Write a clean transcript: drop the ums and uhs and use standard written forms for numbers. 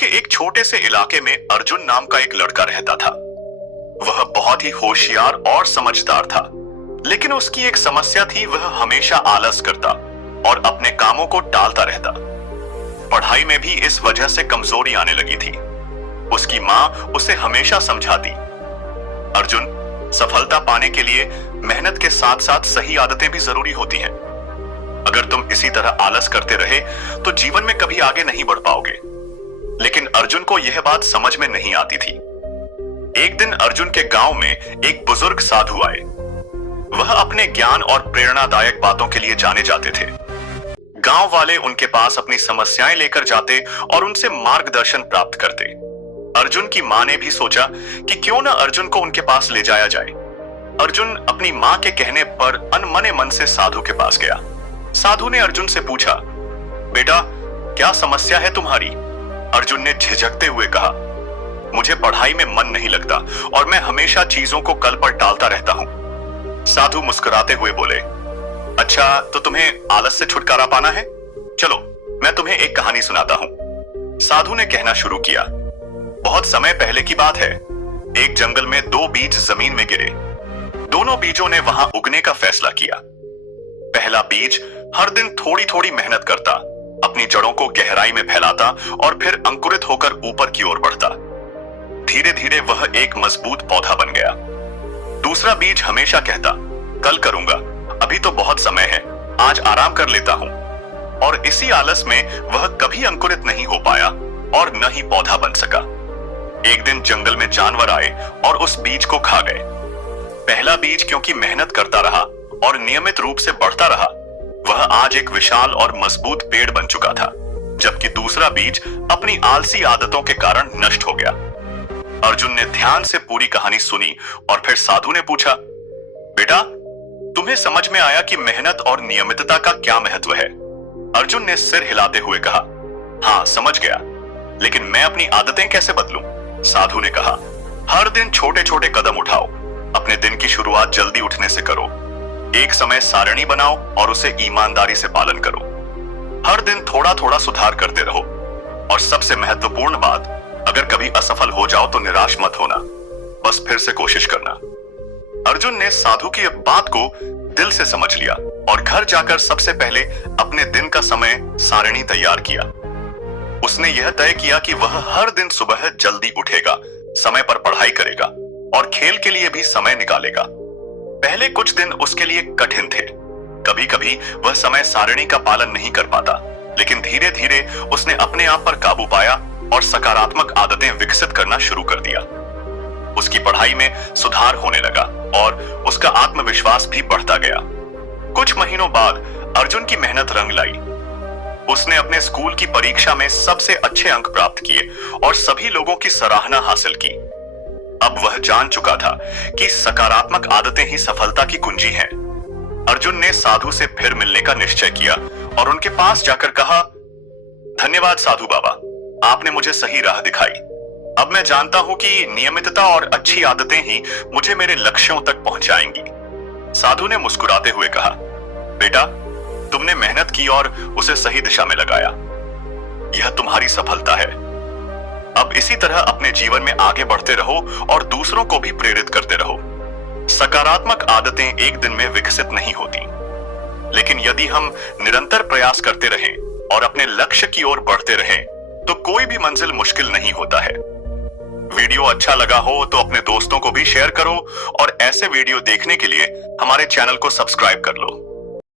के एक छोटे से इलाके में अर्जुन नाम का एक लड़का रहता था। वह बहुत ही होशियार और समझदार था, लेकिन उसकी एक समस्या थी, वह हमेशा आलस करता और अपने कामों को टालता रहता। पढ़ाई में भी इस वजह से कमजोरी आने लगी थी। उसकी माँ उसे हमेशा समझाती, अर्जुन, सफलता पाने के लिए मेहनत के साथ साथ सही आदतें भी जरूरी होती हैं। अगर तुम इसी तरह आलस करते रहे तो जीवन में कभी आगे नहीं बढ़ पाओगे। लेकिन अर्जुन को यह बात समझ में नहीं आती थी। एक दिन अर्जुन के गांव में एक बुजुर्ग साधु आए। वह अपने ज्ञान और प्रेरणादायक बातों के लिए जाने जाते थे। गांव वाले उनके पास अपनी समस्याएं लेकर जाते और उनसे मार्गदर्शन प्राप्त करते। अर्जुन की मां ने भी सोचा कि क्यों ना अर्जुन को उनके पास ले जाया जाए। अर्जुन अपनी मां के कहने पर अनमने मन से साधु के पास गया। साधु ने अर्जुन से पूछा, बेटा, क्या समस्या है तुम्हारी? अर्जुन ने झिझकते हुए कहा, मुझे पढ़ाई में मन नहीं लगता और मैं हमेशा चीजों को कल पर टालता रहता हूं। साधु मुस्कुराते हुए बोले, अच्छा, तो तुम्हें आलस से छुटकारा पाना है? चलो, मैं तुम्हें एक कहानी सुनाता हूं। साधु ने कहना शुरू किया, बहुत समय पहले की बात है। एक जंगल में दो बीज जमीन में गिरे। दोनों बीजों ने वहां उगने का फैसला किया। पहला बीज हर दिन थोड़ी थोड़ी मेहनत करता, अपनी जड़ों को गहराई में फैलाता और फिर अंकुरित होकर ऊपर की ओर बढ़ता। धीरे धीरे वह एक मजबूत पौधा बन गया। दूसरा बीज हमेशा कहता, कल करूंगा, अभी तो बहुत समय है, आज आराम कर लेता हूं। और इसी आलस में वह कभी अंकुरित नहीं हो पाया और न ही पौधा बन सका। एक दिन जंगल में जानवर आए और उस बीज को खा गए। पहला बीज क्योंकि मेहनत करता रहा और नियमित रूप से बढ़ता रहा, वह आज एक विशाल और मजबूत पेड़ बन चुका था, जबकि दूसरा बीज अपनी आलसी आदतों के कारण नष्ट हो गया। अर्जुन ने ध्यान से पूरी कहानी सुनी और फिर साधु ने पूछा, बेटा, तुम्हें समझ में आया कि मेहनत और नियमितता का क्या महत्व है? अर्जुन ने सिर हिलाते हुए कहा, हाँ, समझ गया, लेकिन मैं अपनी आदतें कैसे बदलूं? साधु ने कहा, हर दिन छोटे छोटे कदम उठाओ, अपने दिन की शुरुआत जल्दी उठने से करो। एक समय सारणी बनाओ और उसे ईमानदारी से पालन करो। हर दिन थोड़ा थोड़ा सुधार करते रहो। और सबसे महत्वपूर्ण बात, अगर कभी असफल हो जाओ तो निराश मत होना, बस फिर से कोशिश करना। अर्जुन ने साधु की बात को दिल से समझ लिया और घर जाकर सबसे पहले अपने दिन का समय सारणी तैयार किया। उसने यह तय किया कि वह हर दिन सुबह जल्दी उठेगा, समय पर पढ़ाई करेगा और खेल के लिए भी समय निकालेगा। पहले कुछ दिन उसके लिए कठिन थे। कभी कभी वह समय सारणी का पालन नहीं कर पाता, लेकिन धीरे धीरे उसने अपने आप पर काबू पाया और सकारात्मक आदतें विकसित करना शुरू कर दिया। उसकी पढ़ाई में सुधार होने लगा और उसका आत्मविश्वास भी बढ़ता गया। कुछ महीनों बाद अर्जुन की मेहनत रंग लाई। उसने अपने स्कूल की परीक्षा में सबसे अच्छे अंक प्राप्त किए और सभी लोगों की सराहना हासिल की। अब वह जान चुका था कि सकारात्मक आदतें ही सफलता की कुंजी हैं। अर्जुन ने साधु से फिर मिलने का निश्चय किया और उनके पास जाकर कहा, धन्यवाद साधु बाबा, आपने मुझे सही राह दिखाई। अब मैं जानता हूं कि नियमितता और अच्छी आदतें ही मुझे मेरे लक्ष्यों तक पहुंचाएंगी। साधु ने मुस्कुराते हुए कहा, बेटा, तुमने मेहनत की और उसे सही दिशा में लगाया। यह तुम्हारी सफलता है। अब इसी तरह अपने जीवन में आगे बढ़ते रहो और दूसरों को भी प्रेरित करते रहो। सकारात्मक आदतें एक दिन में विकसित नहीं होती, लेकिन यदि हम निरंतर प्रयास करते रहें और अपने लक्ष्य की ओर बढ़ते रहें, तो कोई भी मंजिल मुश्किल नहीं होता है। वीडियो अच्छा लगा हो तो अपने दोस्तों को भी शेयर करो और ऐसे वीडियो देखने के लिए हमारे चैनल को सब्सक्राइब कर लो।